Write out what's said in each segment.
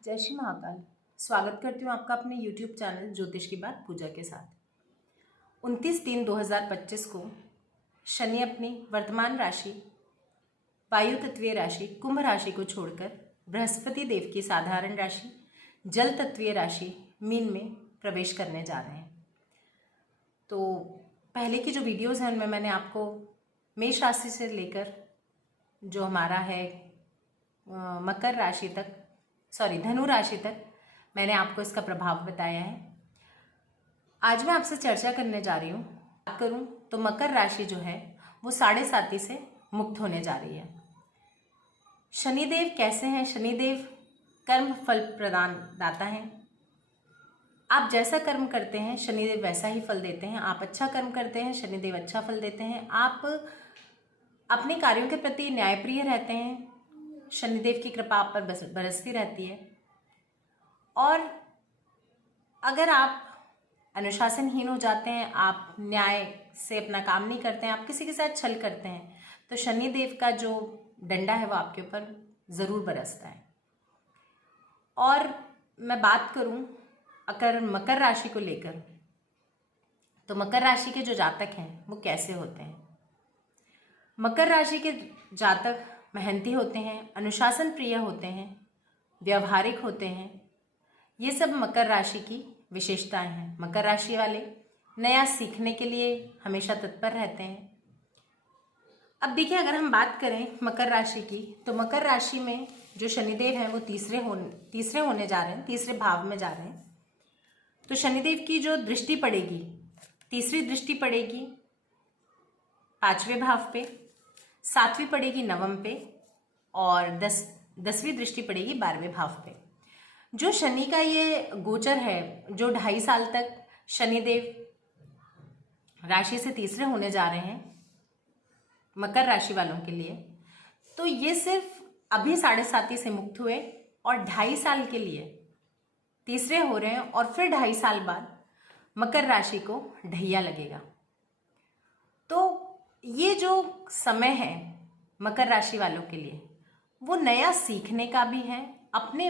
जय श्री महाकाल। स्वागत करती हूँ आपका अपने YouTube चैनल ज्योतिष की बात पूजा के साथ। 29/3/2025 को शनि अपनी वर्तमान राशि वायु तत्वीय राशि कुंभ राशि को छोड़कर बृहस्पति देव की साधारण राशि जल तत्वीय राशि मीन में प्रवेश करने जा रहे हैं। तो पहले की जो वीडियोज़ हैं उनमें मैंने आपको मेष राशि से लेकर जो हमारा है मकर राशि तक धनु राशि तक मैंने आपको इसका प्रभाव बताया है। आज मैं आपसे चर्चा करने जा रही हूँ। बात करूँ तो मकर राशि जो है वो 7.5 से मुक्त होने जा रही है। शनिदेव कैसे हैं? शनिदेव कर्म फल प्रदान दाता हैं। आप जैसा कर्म करते हैं शनिदेव वैसा ही फल देते हैं। आप अच्छा कर्म करते हैं शनिदेव अच्छा फल देते हैं। आप अपने कार्यों के प्रति न्यायप्रिय रहते हैं, शनिदेव की कृपा आप पर बरसती रहती है। और अगर आप अनुशासनहीन हो जाते हैं, आप न्याय से अपना काम नहीं करते हैं, आप किसी के साथ छल करते हैं, तो शनिदेव का जो डंडा है वो आपके ऊपर ज़रूर बरसता है। और मैं बात करूं अगर मकर राशि को लेकर, तो मकर राशि के जो जातक हैं वो कैसे होते हैं। मकर राशि के जातक मेहनती होते हैं, अनुशासन प्रिय होते हैं, व्यवहारिक होते हैं। ये सब मकर राशि की विशेषताएं हैं। मकर राशि वाले नया सीखने के लिए हमेशा तत्पर रहते हैं। अब देखिए, अगर हम बात करें मकर राशि की, तो मकर राशि में जो शनिदेव हैं वो तीसरे होने जा रहे हैं, तीसरे भाव में जा रहे हैं। तो शनिदेव की जो दृष्टि पड़ेगी, तीसरी दृष्टि पड़ेगी 5वें भाव पे, 7वीं पड़ेगी 9वें पे और 10वीं दृष्टि पड़ेगी 12वें भाव पे। जो शनि का ये गोचर है, जो 2.5 साल तक शनिदेव राशि से तीसरे होने जा रहे हैं मकर राशि वालों के लिए, तो ये सिर्फ अभी 7.5 से मुक्त हुए और 2.5 साल के लिए तीसरे हो रहे हैं। और फिर 2.5 साल बाद मकर राशि को ढैया लगेगा। तो ये जो समय है मकर राशि वालों के लिए वो नया सीखने का भी है। अपने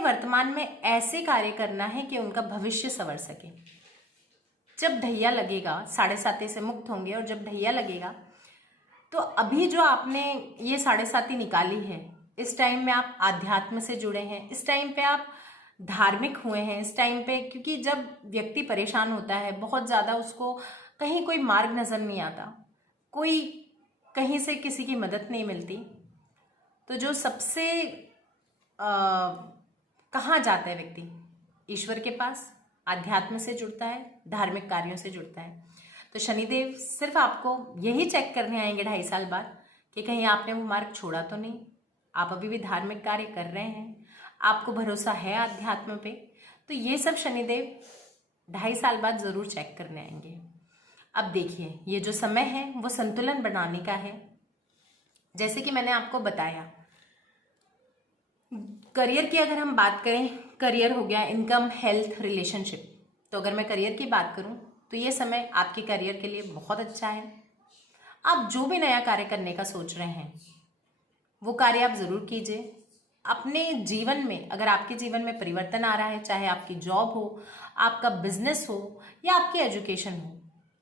वर्तमान में ऐसे कार्य करना है कि उनका भविष्य संवर सके। जब ढैया लगेगा, 7.5 से मुक्त होंगे, और जब ढैया लगेगा तो अभी जो आपने ये 7.5 निकाली है, इस टाइम में आप आध्यात्म से जुड़े हैं, इस टाइम पे आप धार्मिक हुए हैं, इस टाइम पे, क्योंकि जब व्यक्ति परेशान होता है बहुत ज़्यादा, उसको कहीं कोई मार्ग नज़र नहीं आता, कोई कहीं से किसी की मदद नहीं मिलती, तो जो सबसे कहाँ जाता है व्यक्ति? ईश्वर के पास, आध्यात्म से जुड़ता है, धार्मिक कार्यों से जुड़ता है। तो शनिदेव सिर्फ आपको यही चेक करने आएंगे 2.5 साल बाद कि कहीं आपने वो मार्ग छोड़ा तो नहीं, आप अभी भी धार्मिक कार्य कर रहे हैं, आपको भरोसा है आध्यात्म पे। तो ये सब शनिदेव 2.5 साल बाद ज़रूर चेक करने आएंगे। अब देखिए, ये जो समय है वो संतुलन बनाने का है। जैसे कि मैंने आपको बताया, करियर की अगर हम बात करें, करियर हो गया इनकम, हेल्थ, रिलेशनशिप। तो अगर मैं करियर की बात करूं तो ये समय आपके करियर के लिए बहुत अच्छा है। आप जो भी नया कार्य करने का सोच रहे हैं वो कार्य आप ज़रूर कीजिए। अपने जीवन में, अगर आपके जीवन में परिवर्तन आ रहा है, चाहे आपकी जॉब हो, आपका बिजनेस हो या आपकी एजुकेशन हो,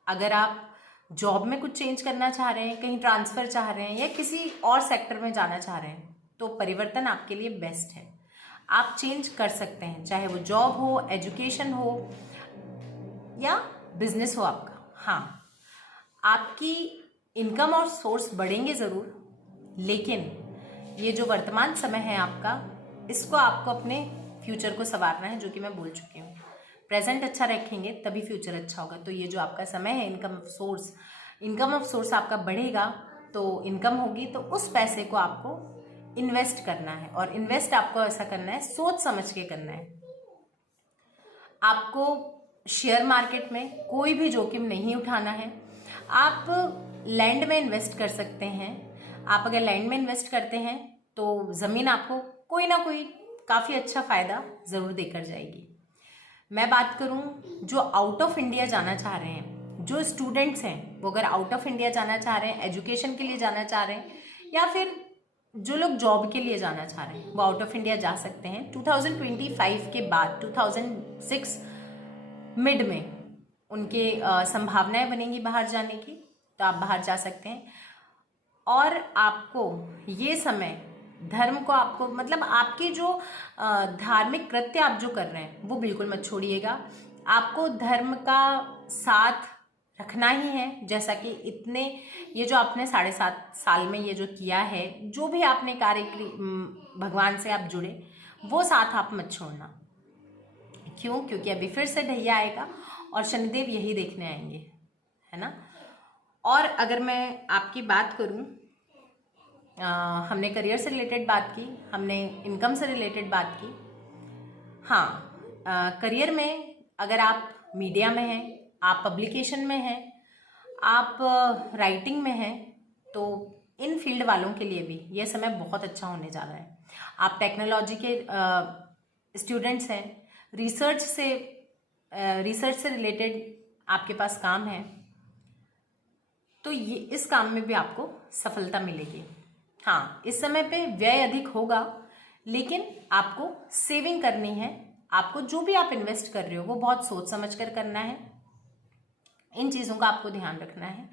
अगर आप जॉब में कुछ चेंज करना चाह रहे हैं, कहीं ट्रांसफ़र चाह रहे हैं या किसी और सेक्टर में जाना चाह रहे हैं, तो परिवर्तन आपके लिए बेस्ट है। आप चेंज कर सकते हैं, चाहे वो जॉब हो, एजुकेशन हो या बिजनेस हो आपका। हाँ, आपकी इनकम और सोर्स बढ़ेंगे ज़रूर, लेकिन ये जो वर्तमान समय है आपका, इसको आपको अपने फ्यूचर को संवारना है, जो कि मैं बोल चुकी हूँ। प्रेजेंट अच्छा रखेंगे तभी फ्यूचर अच्छा होगा। तो ये जो आपका समय है इनकम ऑफ सोर्स आपका बढ़ेगा, तो इनकम होगी, तो उस पैसे को आपको इन्वेस्ट करना है। और इन्वेस्ट आपको ऐसा करना है, सोच समझ के करना है। आपको शेयर मार्केट में कोई भी जोखिम नहीं उठाना है। आप लैंड में इन्वेस्ट कर सकते हैं। आप अगर लैंड में इन्वेस्ट करते हैं तो ज़मीन आपको कोई ना कोई काफ़ी अच्छा फ़ायदा ज़रूर देकर जाएगी। मैं बात करूं जो आउट ऑफ इंडिया जाना चाह रहे हैं, जो स्टूडेंट्स हैं वो अगर आउट ऑफ इंडिया जाना चाह रहे हैं, एजुकेशन के लिए जाना चाह रहे हैं, या फिर जो लोग जॉब के लिए जाना चाह रहे हैं वो आउट ऑफ इंडिया जा सकते हैं। 2025 के बाद 2006 मिड में उनके संभावनाएं बनेंगी बाहर जाने की, तो आप बाहर जा सकते हैं। और आपको ये समय धर्म को, आपको मतलब आपके जो धार्मिक कृत्य आप जो कर रहे हैं वो बिल्कुल मत छोड़िएगा। आपको धर्म का साथ रखना ही है। जैसा कि इतने ये जो आपने 7.5 साल में ये जो किया है, जो भी आपने कार्य भगवान से आप जुड़े, वो साथ आप मत छोड़ना। क्यों? क्योंकि अभी फिर से ढैया आएगा और शनिदेव यही देखने आएंगे, है ना। और अगर मैं आपकी बात करूं, हमने करियर से रिलेटेड बात की, हमने इनकम से रिलेटेड बात की। हाँ, करियर में अगर आप मीडिया में हैं, आप पब्लिकेशन में हैं, आप राइटिंग में हैं, तो इन फील्ड वालों के लिए भी ये समय बहुत अच्छा होने जा रहा है। आप टेक्नोलॉजी के स्टूडेंट्स हैं, रिसर्च से रिलेटेड आपके पास काम है, तो ये इस काम में भी आपको सफलता मिलेगी। हाँ, इस समय पे व्यय अधिक होगा, लेकिन आपको सेविंग करनी है। आपको जो भी आप इन्वेस्ट कर रहे हो वो बहुत सोच समझ कर करना है। इन चीज़ों का आपको ध्यान रखना है।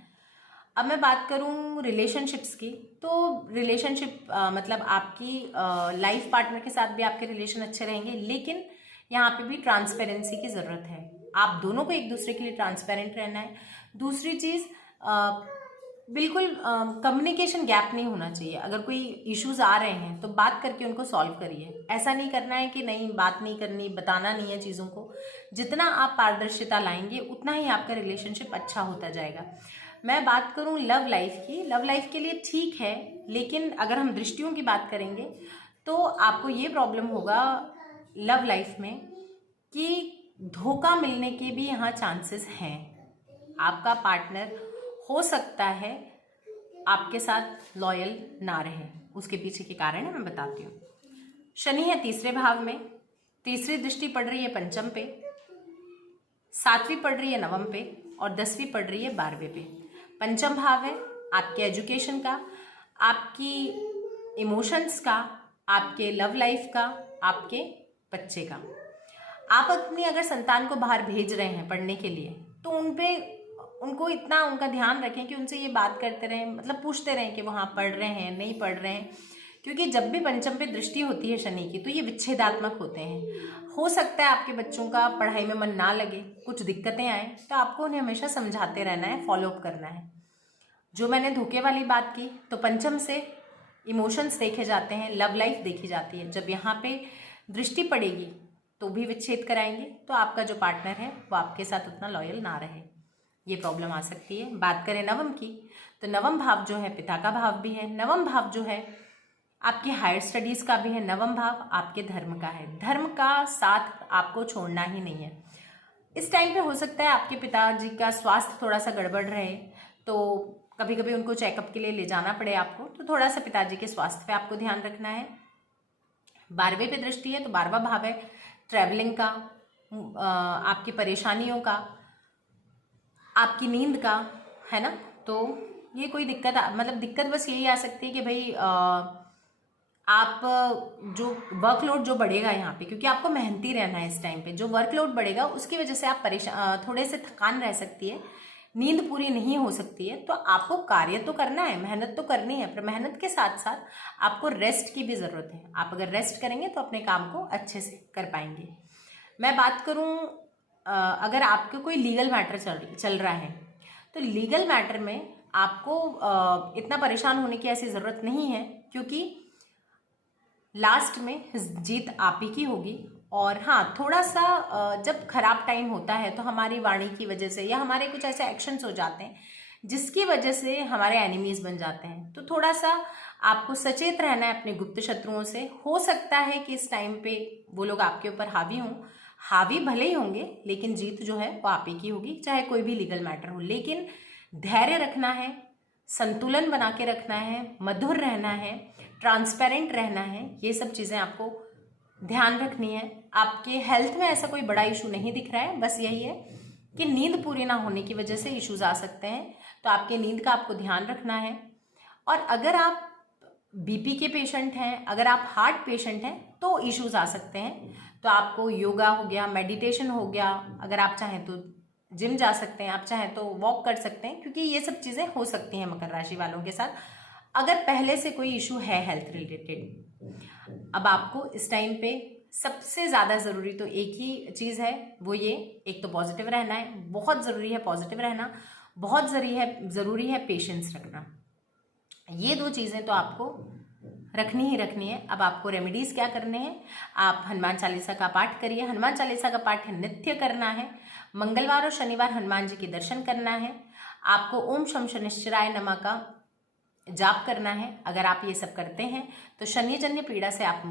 अब मैं बात करूं रिलेशनशिप्स की, तो रिलेशनशिप मतलब आपकी लाइफ पार्टनर के साथ भी आपके रिलेशन अच्छे रहेंगे, लेकिन यहाँ पे भी ट्रांसपेरेंसी की ज़रूरत है। आप दोनों को एक दूसरे के लिए ट्रांसपेरेंट रहना है। दूसरी चीज़, बिल्कुल कम्युनिकेशन गैप नहीं होना चाहिए। अगर कोई इश्यूज आ रहे हैं तो बात करके उनको सॉल्व करिए। ऐसा नहीं करना है कि नहीं, बात नहीं करनी, बताना नहीं है चीज़ों को। जितना आप पारदर्शिता लाएंगे उतना ही आपका रिलेशनशिप अच्छा होता जाएगा। मैं बात करूं लव लाइफ की, लव लाइफ के लिए ठीक है, लेकिन अगर हम दृष्टियों की बात करेंगे तो आपको ये प्रॉब्लम होगा लव लाइफ में कि धोखा मिलने के भी यहाँ चांसेस हैं। आपका पार्टनर हो सकता है आपके साथ लॉयल ना रहे। उसके पीछे के कारण है, मैं बताती हूँ। शनि है तीसरे भाव में, तीसरी दृष्टि पड़ रही है पंचम पे, 7वीं पड़ रही है नवम पे, और 10वीं पड़ रही है 12वें पे। पंचम भाव है आपके एजुकेशन का, आपकी इमोशंस का, आपके लव लाइफ का, आपके बच्चे का। आप अपनी अगर संतान को बाहर भेज रहे हैं पढ़ने के लिए, तो उनको इतना उनका ध्यान रखें कि उनसे ये बात करते रहें, मतलब पूछते रहें कि वो हाँ पढ़ रहे हैं नहीं पढ़ रहे हैं। क्योंकि जब भी पंचम पे दृष्टि होती है शनि की, तो ये विच्छेदात्मक होते हैं। हो सकता है आपके बच्चों का पढ़ाई में मन ना लगे, कुछ दिक्कतें आए, तो आपको उन्हें हमेशा समझाते रहना है, फॉलोअप करना है। जो मैंने धोखे वाली बात की, तो पंचम से इमोशंस देखे जाते हैं, लव लाइफ देखी जाती है। जब यहाँ पे दृष्टि पड़ेगी तो भी विच्छेद कराएंगे, तो आपका जो पार्टनर है वो आपके साथ उतना लॉयल ना रहे, ये प्रॉब्लम आ सकती है। बात करें नवम की, तो नवम भाव जो है पिता का भाव भी है। नवम भाव जो है आपकी हायर स्टडीज़ का भी है। नवम भाव आपके धर्म का है। धर्म का साथ आपको छोड़ना ही नहीं है। इस टाइम पे हो सकता है आपके पिताजी का स्वास्थ्य थोड़ा सा गड़बड़ रहे, तो कभी कभी उनको चेकअप के लिए ले जाना पड़े आपको, तो थोड़ा सा पिताजी के स्वास्थ्य पे आपको ध्यान रखना है। 12वें पे दृष्टि है, तो 12वां भाव है ट्रैवलिंग का, आपकी परेशानियों का, आपकी नींद का, है ना। तो ये कोई दिक्कत मतलब दिक्कत बस यही आ सकती है कि भाई आप जो वर्कलोड जो बढ़ेगा यहाँ पे, क्योंकि आपको मेहनती रहना है इस टाइम पे, जो वर्कलोड बढ़ेगा उसकी वजह से आप थोड़े से थकान रह सकती है, नींद पूरी नहीं हो सकती है। तो आपको कार्य तो करना है, मेहनत तो करनी है, पर मेहनत के साथ साथ आपको रेस्ट की भी ज़रूरत है। आप अगर रेस्ट करेंगे तो अपने काम को अच्छे से कर पाएंगे। मैं बात करूँ अगर आपको कोई लीगल मैटर चल रहा है, तो लीगल मैटर में आपको इतना परेशान होने की ऐसी ज़रूरत नहीं है, क्योंकि लास्ट में जीत आप ही की होगी। और हाँ, थोड़ा सा जब खराब टाइम होता है तो हमारी वाणी की वजह से या हमारे कुछ ऐसे एक्शंस हो जाते हैं जिसकी वजह से हमारे एनिमीज बन जाते हैं, तो थोड़ा सा आपको सचेत रहना है अपने गुप्त शत्रुओं से। हो सकता है कि इस टाइम पे वो लोग आपके ऊपर हावी हों, हावी भले ही होंगे, लेकिन जीत जो है वो आप ही की होगी, चाहे कोई भी लीगल मैटर हो। लेकिन धैर्य रखना है, संतुलन बना के रखना है, मधुर रहना है, ट्रांसपेरेंट रहना है, ये सब चीज़ें आपको ध्यान रखनी है। आपके हेल्थ में ऐसा कोई बड़ा इशू नहीं दिख रहा है, बस यही है कि नींद पूरी ना होने की वजह से इश्यूज आ सकते हैं, तो आपके नींद का आपको ध्यान रखना है। और अगर आप बीपी के पेशेंट हैं, अगर आप हार्ट पेशेंट हैं तो इश्यूज आ सकते हैं। तो आपको योगा हो गया, मेडिटेशन हो गया, अगर आप चाहें तो जिम जा सकते हैं, आप चाहें तो वॉक कर सकते हैं, क्योंकि ये सब चीज़ें हो सकती हैं मकर राशि वालों के साथ अगर पहले से कोई इशू है हेल्थ रिलेटेड। अब आपको इस टाइम पे सबसे ज़्यादा ज़रूरी तो एक ही चीज़ है, वो ये, एक तो पॉजिटिव रहना है, बहुत ज़रूरी है पॉजिटिव रहना, बहुत ज़रूरी है पेशेंस रखना। ये दो चीज़ें तो आपको रखनी ही रखनी है। अब आपको रेमेडीज़ क्या करने हैं, आप हनुमान चालीसा का पाठ करिए। हनुमान चालीसा का पाठ नित्य करना है। मंगलवार और शनिवार हनुमान जी के दर्शन करना है। आपको ओम शम शनिश्चराय नमः का जाप करना है। अगर आप ये सब करते हैं तो शनिजन्य पीड़ा से आप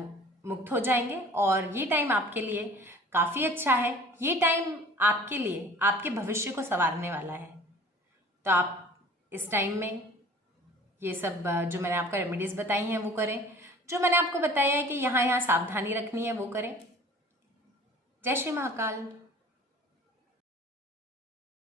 मुक्त हो जाएंगे और ये टाइम आपके लिए काफ़ी अच्छा है। ये टाइम आपके लिए आपके भविष्य को संवारने वाला है। तो आप इस टाइम में ये सब जो मैंने आपको रेमेडीज़ बताई हैं वो करें। जो मैंने आपको बताया है कि यहाँ सावधानी रखनी है वो करें। जय श्री महाकाल।